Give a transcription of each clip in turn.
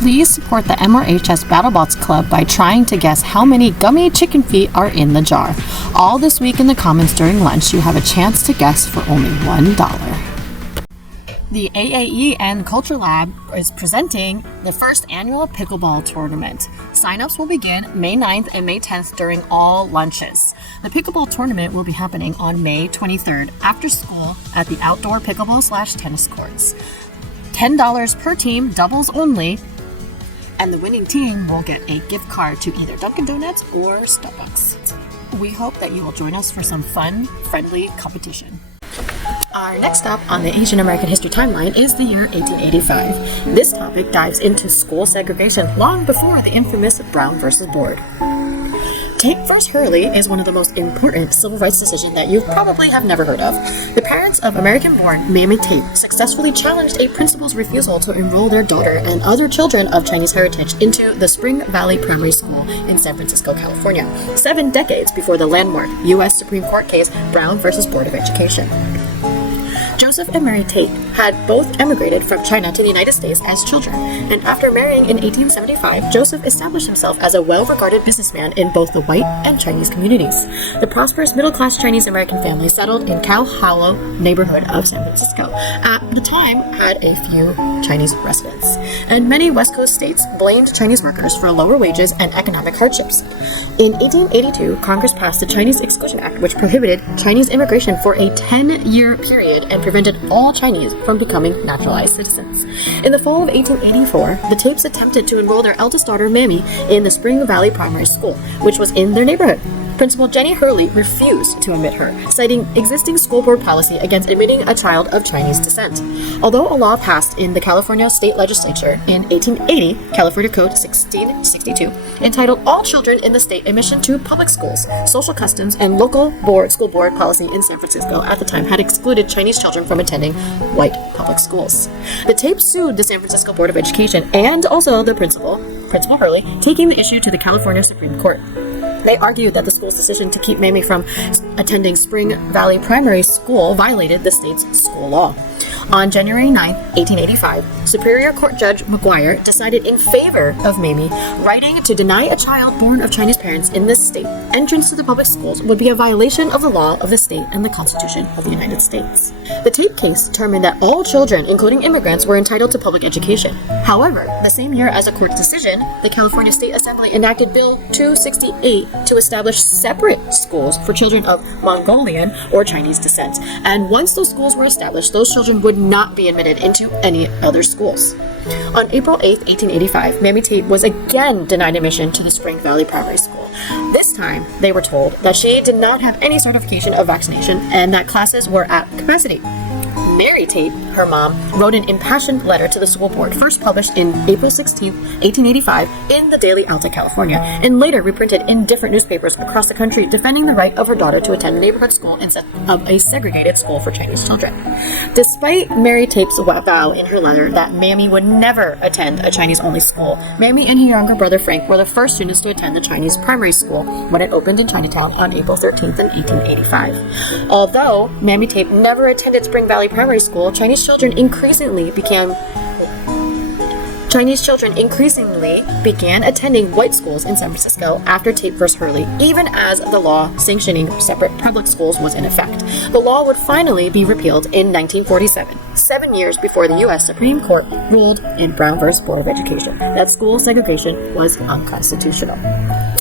Please support the MRHS BattleBots Club by trying to guess how many gummy chicken feet are in the jar. All this week in the comments during lunch, you have a chance to guess for only $1. The AAE and Culture Lab is presenting the first annual Pickleball tournament. Sign-ups will begin May 9th and May 10th during all lunches. The Pickleball tournament will be happening on May 23rd after school at the outdoor pickleball/tennis courts. $10 per team, doubles only, and the winning team will get a gift card to either Dunkin' Donuts or Starbucks. We hope that you will join us for some fun, friendly competition. Our next stop on the Asian American history timeline is the year 1885. This topic dives into school segregation long before the infamous Brown versus Board. Tate vs. Hurley is one of the most important civil rights decisions that you probably have never heard of. The parents of American-born Mamie Tate successfully challenged a principal's refusal to enroll their daughter and other children of Chinese heritage into the Spring Valley Primary School in San Francisco, California, 7 decades before the landmark U.S. Supreme Court case Brown versus Board of Education. Joseph and Mary Tate had both emigrated from China to the United States as children, and after marrying in 1875, Joseph established himself as a well-regarded businessman in both the white and Chinese communities. The prosperous middle-class Chinese-American family settled in Cow Hollow neighborhood of San Francisco. At the time, had a few Chinese residents, and many West Coast states blamed Chinese workers for lower wages and economic hardships. In 1882, Congress passed the Chinese Exclusion Act, which prohibited Chinese immigration for a 10-year period and prevented all Chinese from becoming naturalized citizens. In the fall of 1884, the Tapes attempted to enroll their eldest daughter, Mamie, in the Spring Valley Primary School, which was in their neighborhood. Principal Jenny Hurley refused to admit her, citing existing school board policy against admitting a child of Chinese descent. Although a law passed in the California State Legislature in 1880, California Code 1662, entitled all children in the state admission to public schools, social customs, and local school board policy in San Francisco at the time had excluded Chinese children from attending white public schools. The Tapes sued the San Francisco Board of Education and also the Principal Hurley, taking the issue to the California Supreme Court. They argued that the school's decision to keep Mamie from attending Spring Valley Primary School violated the state's school law. On January 9, 1885, Superior Court Judge McGuire decided in favor of Mamie, writing to deny a child born of Chinese parents in this state entrance to the public schools would be a violation of the law of the state and the Constitution of the United States. The Tape case determined that all children, including immigrants, were entitled to public education. However, the same year as the court's decision, the California State Assembly enacted Bill 268 to establish separate schools for children of Mongolian or Chinese descent. And once those schools were established, those children would not be admitted into any other schools. On April 8, 1885, Mamie Tate was again denied admission to the Spring Valley Primary School. This time, they were told that she did not have any certification of vaccination and that classes were at capacity. Mary Tate, her mom, wrote an impassioned letter to the school board, first published in April 16, 1885, in the Daily Alta, California, and later reprinted in different newspapers across the country, defending the right of her daughter to attend a neighborhood school instead of a segregated school for Chinese children. Despite Mary Tate's vow in her letter that Mamie would never attend a Chinese-only school, Mamie and her younger brother Frank were the first students to attend the Chinese primary school when it opened in Chinatown on April 13th, 1885. Although Mamie Tate never attended Spring Valley Primary School, Chinese children increasingly began attending white schools in San Francisco after Tate vs. Hurley, even as the law sanctioning separate public schools was in effect. The law would finally be repealed in 1947, 7 years before the U.S. Supreme Court ruled in Brown vs. Board of Education that school segregation was unconstitutional.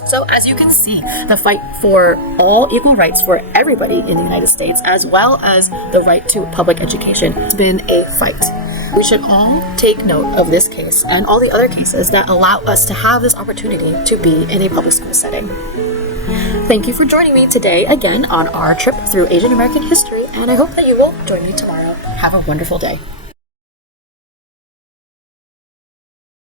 So as you can see, the fight for all equal rights for everybody in the United States, as well as the right to public education, has been a fight. We should all take note of this case and all the other cases that allow us to have this opportunity to be in a public school setting. Thank you for joining me today again on our trip through Asian American history, and I hope that you will join me tomorrow. Have a wonderful day.